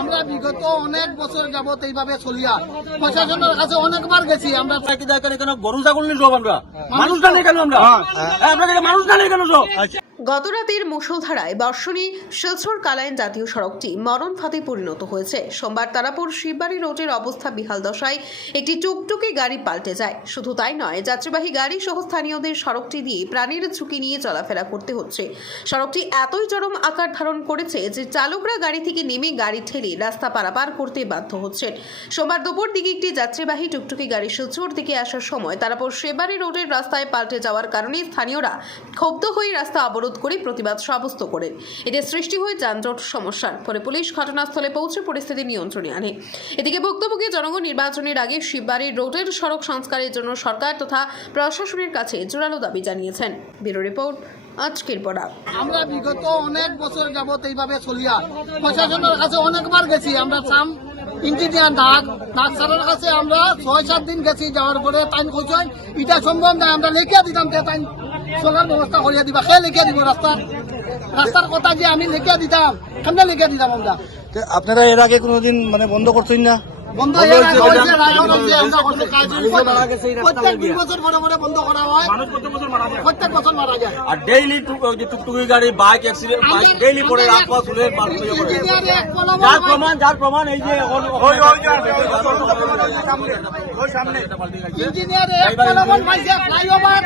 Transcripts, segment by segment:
আমরা বিগত অনেক বছর যাবত এইভাবে চলিয়া প্রশাসনের কাছে অনেকবার গেছি। আমরা গরু ছাগল নিয়ে আমরা মানুষ জানি কেন আমরা মানুষ জানি কেন। গতরাতের মুষলধারায় বর্ষণী শিলচর কালাইন জাতীয় সড়কটি মরণ ফাঁদে পরিণত হয়েছে। সোমবার তারাপুর শিববাড়ি রোডের অবস্থা বিহাল দশায় একটি টুকটুকি গাড়ি পাল্টে যায়। শুধু তাই নয়, যাত্রীবাহী গাড়ি সহ স্থানীয়দের সড়কটি দিয়ে প্রাণের ঝুঁকি নিয়ে চলাফেরা করতে হচ্ছে। সড়কটি এতই চরম আকার ধারণ করেছে যে চালকরা গাড়ি থেকে নেমে গাড়ি ঠেলে রাস্তা পারাপার করতে বাধ্য হচ্ছেন। সোমবার দুপুর দিকে একটি যাত্রীবাহী টুকটুকি গাড়ি শিলচর দিকে আসার সময় তারাপুর শিববাড়ি রোডের রাস্তায় পাল্টে যাওয়ার কারণে স্থানীয়রা ক্ষুব্ধ হয়ে রাস্তা অবরোধ করে প্রতিবাদ সাব্যস্ত করেন। এতে সৃষ্টি হয় যানজট সমস্যার। পরে পুলিশ ঘটনাস্থলে পৌঁছে পরিস্থিতি নিয়ন্ত্রণে আনে। এদিকে ভুক্তভোগী জনগণ নির্বাচনের আগে শিববাড়ি রোডের সড়ক সংস্কারের জন্য সরকার তথা প্রশাসনের কাছে জোরালো দাবি জানিয়েছেন। ব্যুরো রিপোর্ট, আজকের পড়া। আমরা বিগত অনেক বছর যাবত এইভাবে চলিয়া প্রশাসনের কাছে অনেকবার গেছি। আমরা ইঞ্জিনিয়ার ডাক স্যারের কাছে আমরা ৬-৭ দিন গেছি। যাওয়ার পরে তাই কইছেন এটা সম্ভব নয়, আমরা লিখিয়া দিতাম তাই চলার ব্যবস্থা করিয়া দিবা। সে লিখিয়া দিব রাস্তার কথা যে আমি লিখিয়া দিতাম, কেমনে লিখিয়া দিতাম আমরা। আপনারা এর আগে কোনোদিন বন্ধ করতেন না? বন্ধ প্রত্যেক ২ বছর পরে পরে বন্ধ করা হয়, প্রত্যেক বছর মারা যায়। আর ডেইলি টুকটুকি গাড়ি বাইক অ্যাক্সিডেন্ট ডেইলি পড়ে রাস্তা চলে যার প্রমাণ এই যে ইঞ্জিনিয়ার ফ্লাইওভার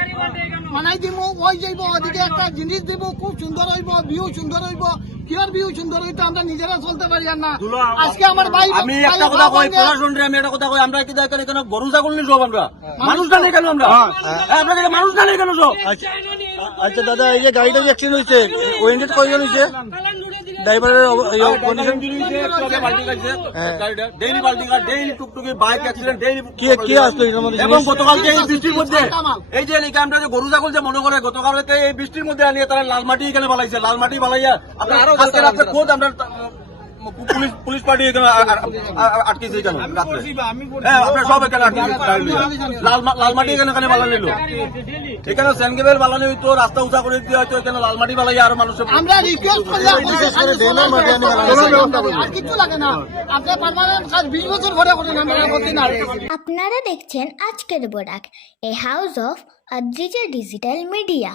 বানাই দিব, ওই যাইব ওদিকে একটা জিনিস দিব, খুব সুন্দর হইব, ভিউ সুন্দর হইব। কিয়ার ভিউ সুন্দর হইতো আমরা নিজেরা চলতে পারি আর না। আজকে আমার ভাই আমি একটা কথা কই, প্রশাসনরে আমি একটা কথা কই, আমরা কি দেখেন কেন গরু ছাগল নিয়ে আমরা মানুষ জানি কেন আমরা আপনাকে মানুষ জানি কেন। আচ্ছা দাদা, এই যে গাড়িটা যে অ্যাক্সিডেন্ট হয়েছে ওয়েন্ডেড কয়জন হয়েছে? ড্রাইভারের কি আসলো এবং গতকালকে এই বৃষ্টির মধ্যে এই যে আমরা যে গরু ছাগল যে মনে করে গতকালকে এই বৃষ্টির মধ্যে আনিয়ে তারা লাল মাটি এখানে বালাইছে। লাল মাটি বালাইয়া আপনার কালকে রাত্রে খোঁজ আমরা পুলিশ পার্টি এখানে আটকেছে কেন রাত্রে। হ্যাঁ, আপনার সব এখানে লাল মাটি এখানে বালা নিল। এখানে স্যান্ডগেবেল বালানি হইতো, রাস্তা উঁচা করে দিয়ে হয়তো এখানে লাল মাটি বালাই আরো মানুষের কিছু লাগে না। আপনি পারমানেন্ট কাজ 20 বছর ভরে করেন, আপনারা দেখছেন আজকের Barak, a house of digital media.